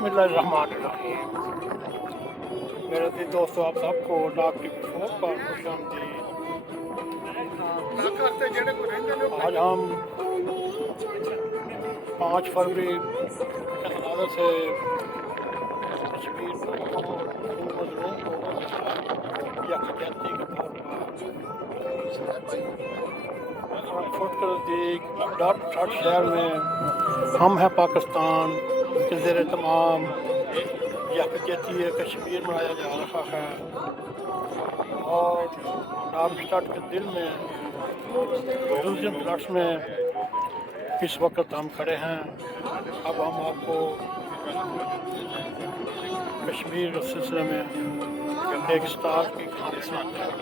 बिस्मिल्लाहिर्रहमानिर्रहीम। मेरे दिल दोस्तों, आप सबको डाक टिप शो पर खुशामदीद। आज हम 5 फरवरी के तनाज़र से कश्मीर मजलूम को यकजहती के तौर पर फुट के नज़दीक जरमनी शहर में हम हैं पाकिस्तान के ज़ेराहतमाम यकजहती कश्मीर मनाया जा रहा है और रजस्टर्ड के दिल में फ्लैट्स में इस वक्त हम खड़े हैं। अब हम आपको कश्मीर के सिलसिले में एक स्टार की कहानी सुनाते हैं।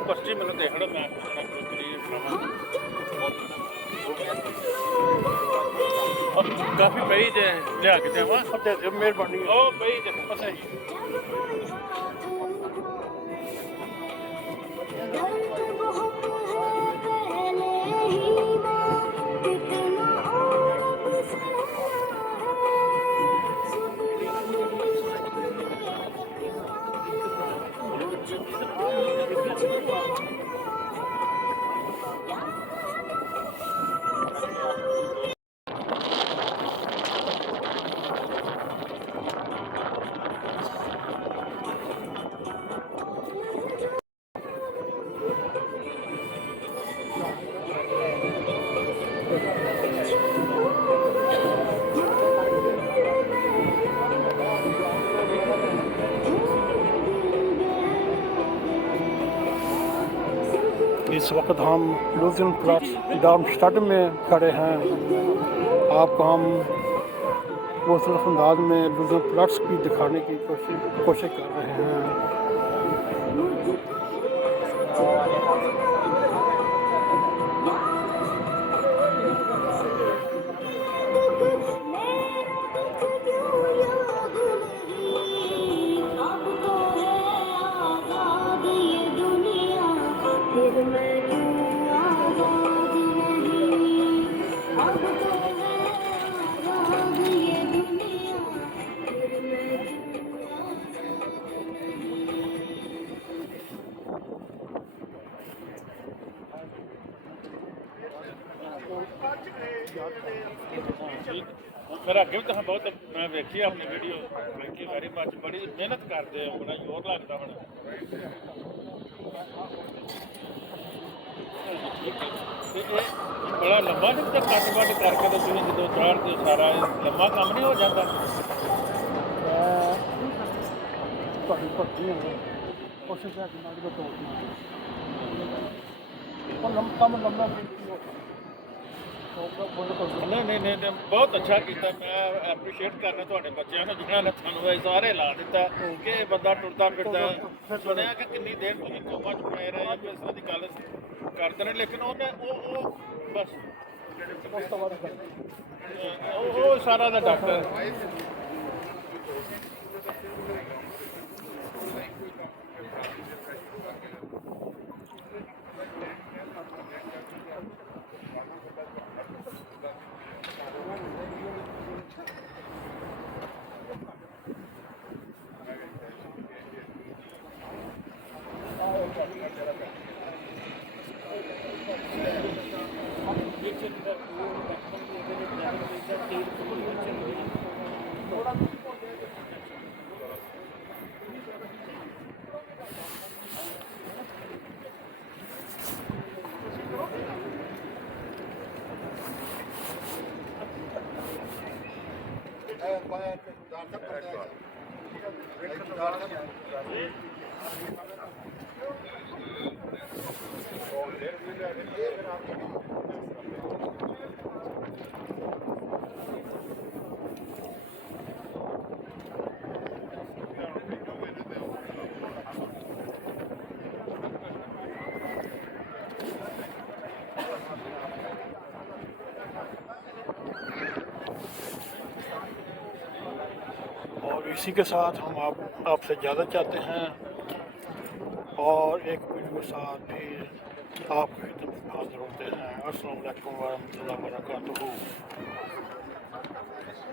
पर्ची मतलब देख लो मैं काफी पई दे लिया के देवा मेहरबानी ओ पई दे पता ही इस वक्त हम जरमनी में खड़े हैं। आपको हम मुख्तलिफ अंदाज में जरमनी की दिखाने की कोशिश कर रहे हैं। मेरा अगे भी तुम बहुत मैं देखी अपनी video thank you very much. बड़ी मेहनत करते हो, बड़ा जोर लगता हूँ। बड़ा लंबा नहीं तो कट वट करके तो तुम जो चाढ़ते सारा लंबा काम नहीं हो जाता। कोशिश है नहीं बहुत अच्छा किया। मैं एप्रीशिएट करना थोड़े बच्चों ने जिन्होंने थानू इज़हार ला दिता कि बंदा टुरदा फिरदा सुनिया कि कितनी देर तुम कोमा च पए रहे इस तरह की गल करते हैं, लेकिन उन्हें बस वो सारा दा डॉक्टर इसी के साथ हम आपसे इजाज़त चाहते हैं और एक वीडियो के साथ फिर आपकी खिदमत में हाज़िर होते हैं। अस्सलामु अलैकुम व रहमतुल्लाहि व बरकातुहू।